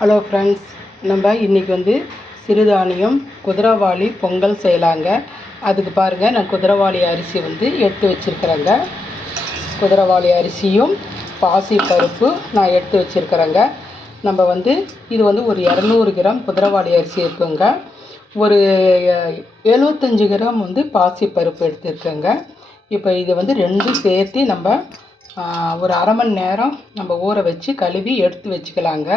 Hello friends நம்ம இன்றைக்கி வந்து சிறுதானியம் குதிரவாளி பொங்கல் செய்யலாங்க. அதுக்கு பாருங்கள் நான் குதிரவாளி அரிசி வந்து எடுத்து வச்சுருக்குறேங்க. குதிரவாளி அரிசியும் பாசி பருப்பு நான் எடுத்து வச்சுருக்குறேங்க. நம்ம வந்து இது வந்து ஒரு இரநூறு கிராம் குதிரவாளி அரிசி இருக்குங்க. ஒரு எழுபத்தஞ்சி கிராம் வந்து பாசி பருப்பு எடுத்துருக்கேங்க. இப்போ இது வந்து ரெண்டும் சேர்த்து நம்ம ஒரு அரை மணி நேரம் நம்ம ஊற வச்சு கழுவி எடுத்து வச்சுக்கலாங்க.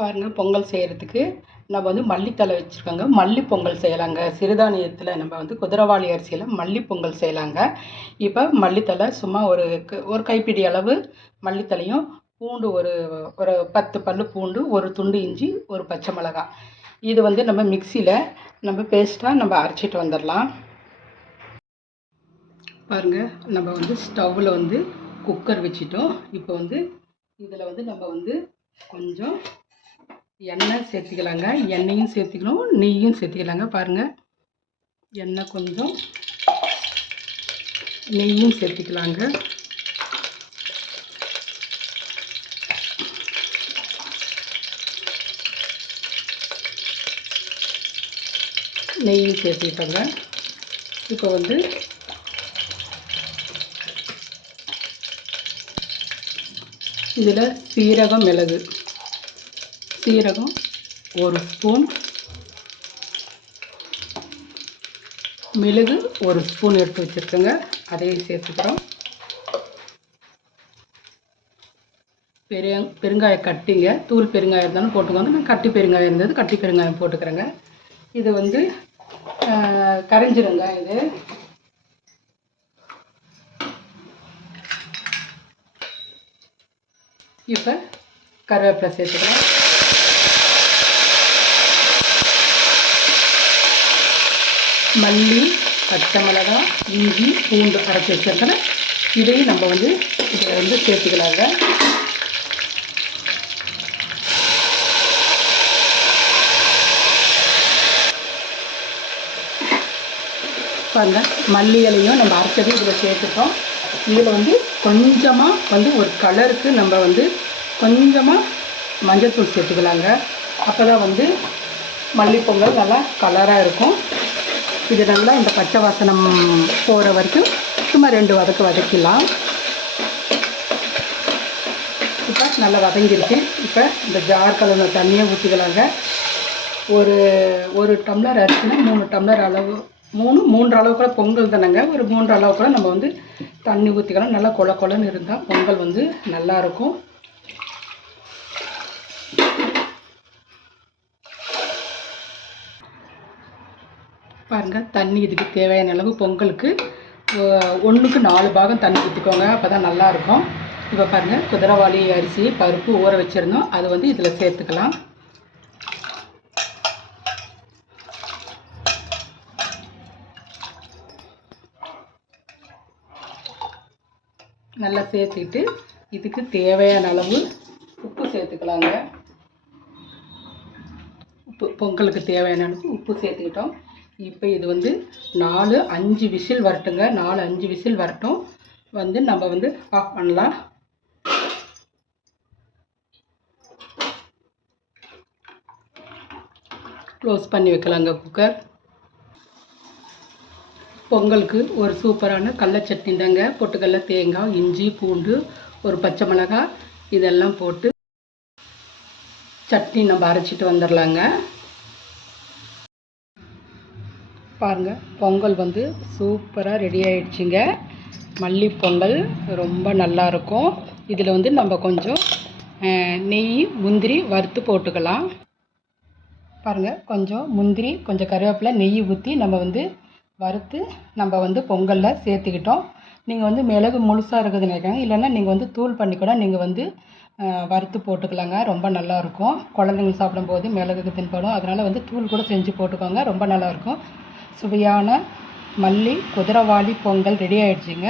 பாருங்கள் பொங்கல் செய்கிறதுக்கு நம்ம வந்து மல்லித்தலை வச்சுருக்கோங்க. மல்லி பொங்கல் செய்யலாங்க. சிறுதானியத்தில் நம்ம வந்து குதிரவாளி அரிசியில் மல்லி பொங்கல் செய்யலாங்க. இப்போ மல்லித்தலை சும்மா ஒரு க- ஒரு கைப்பிடி அளவு மல்லித்தலையும் பூண்டு ஒரு ஒரு பத்து பல்லு பூண்டு ஒரு துண்டு இஞ்சி ஒரு பச்சை மிளகாய் இது வந்து நம்ம மிக்சியில் நம்ம பேஸ்ட்டாக நம்ம அரைச்சிட்டு வந்துடலாம் பாருங்கள் நம்ம வந்து ஸ்டவ்வில் வந்து குக்கர் வச்சிட்டோம். இப்போ வந்து இதில் வந்து நம்ம வந்து கொஞ்சம் எண்ணெய் சேர்த்திக்கலாங்க. எண்ணெயும் சேர்த்திக்கணும் நெய்யும் சேர்த்திக்கலாங்க பாருங்கள் எண்ணெய் கொஞ்சம் நெய்யும் சேர்த்திக்கலாங்க. நெய்யும் சேர்த்திட்டோங்க. இப்போ வந்து இதில் சீரகம் மிளகு சீரகம் ஒரு ஸ்பூன். மிளகு ஒரு ஸ்பூன் எடுத்து வச்சுருக்கோங்க. அதையும் சேர்த்துக்கிறோம். பெரிய பெருங்காய கட்டிங்க. தூள் பெருங்காயம் இருந்தாலும் போட்டுக்கோங்க. நான் கட்டி பெருங்காயம் இருந்தது கட்டி பெருங்காயம் போட்டுக்கிறேங்க. இது வந்து கரைஞ்சிருங்க இது. இப்போ கருவேப்பிலை சேர்த்துக்கிறேன் மல்லி பச்சை மிளகா இஞ்சி பூண்டு அரைச்சி வச்சிருக்கிறேன் இதையும் நம்ம வந்து இதில் வந்து சேர்த்துக்கலாங்க பாருங்க மல்லி நம்ம அரைச்சதையும் இதில் சேர்த்துட்டோம். இதில் வந்து கொஞ்சமாக வந்து ஒரு கலருக்கு நம்ம வந்து கொஞ்சமாக மஞ்சள் தூள் சேர்த்துக்கலாங்க. அப்போ தான் வந்து மல்லிப்பொங்கல் நல்லா கலராக இருக்கும். இது நல்லா இந்த பச்சை வாசனம் போகிற வரைக்கும் சும்மா ரெண்டு வதக்கு வதக்கிடலாம். இப்போ நல்லா வதங்கிருக்கு இப்போ இந்த ஜார் கலந்த தண்ணியை ஊற்றிக்கலாங்க ஒரு ஒரு டம்ளர் அரிசினா மூணு டம்ளர் அளவு மூணு மூன்று அளவுக்குள்ள பொங்கல் தானேங்க. ஒரு மூன்று அளவுக்குள்ள நம்ம வந்து தண்ணி ஊற்றிக்கலாம் நல்லா கொல கொலன்னு இருந்தால் பொங்கல் வந்து நல்லா பாருங்கள் தண்ணி இதுக்கு தேவையான அளவு பொங்கலுக்கு ஒன்றுக்கு நாலு பாகம் தண்ணி ஊற்றிக்கோங்க அப்போ தான் நல்லாயிருக்கும் இப்போ பாருங்கள் குதிரைவாளி அரிசி பருப்பு ஊற வச்சுருந்தோம். அது வந்து இதில் சேர்த்துக்கலாம். நல்லா சேர்த்துக்கிட்டு இதுக்கு தேவையான அளவு உப்பு சேர்த்துக்கலாங்க. உப்பு பொங்கலுக்கு தேவையான அளவு உப்பு சேர்த்துக்கிட்டோம். இப்போ இது வந்து நாலு அஞ்சு விசில் வரட்டுங்க. நாலு அஞ்சு விசில் வரட்டும். வந்து நம்ம வந்து ஆஃப் பண்ணலாம். க்ளோஸ் பண்ணி வைக்கலாங்க குக்கர் பொங்கலுக்கு ஒரு சூப்பரான கடல சட்னி தாங்க பொட்டுக்கடல தேங்காய் இஞ்சி பூண்டு ஒரு பச்சை மிளகாய் இதெல்லாம் போட்டு சட்னி நம்ம அரைச்சிட்டு வந்துடலாங்க பாருங்கள் பொங்கல் வந்து சூப்பராக ரெடி ஆயிடுச்சுங்க. மல்லி பொங்கல் ரொம்ப நல்லாயிருக்கும் இதில் வந்து நம்ம கொஞ்சம் நெய் முந்திரி வறுத்து போட்டுக்கலாம். பாருங்கள் கொஞ்சம் முந்திரி கொஞ்சம் கருவேப்பிலை நெய் ஊற்றி நம்ம வந்து வறுத்து நம்ம வந்து பொங்கலில் சேர்த்துக்கிட்டோம். நீங்கள் வந்து மிளகு முழுசாக இருக்குது நினைக்கிறாங்க இல்லைன்னா நீங்கள் வந்து தூள் பண்ணி கூட நீங்கள் வந்து வறுத்து போட்டுக்கலாங்க. ரொம்ப நல்லாயிருக்கும் குழந்தைங்க சாப்பிடும்போது மிளகுக்கு தின்படும். அதனால் வந்து தூள் கூட செஞ்சு போட்டுக்கோங்க. ரொம்ப நல்லாயிருக்கும் சுவையான மல்லி குதிரைவாளி பொங்கல் ரெடி ஆகிடுச்சிங்க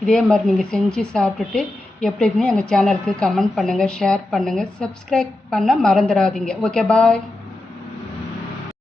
இதே மாதிரி நீங்கள் செஞ்சு சாப்பிட்டுட்டு எப்படி இருக்குன்னு எங்கள் சேனலுக்கு கமெண்ட் பண்ணுங்கள் ஷேர் பண்ணுங்கள் சப்ஸ்கிரைப் பண்ண மறந்துடாதீங்க. Okay bye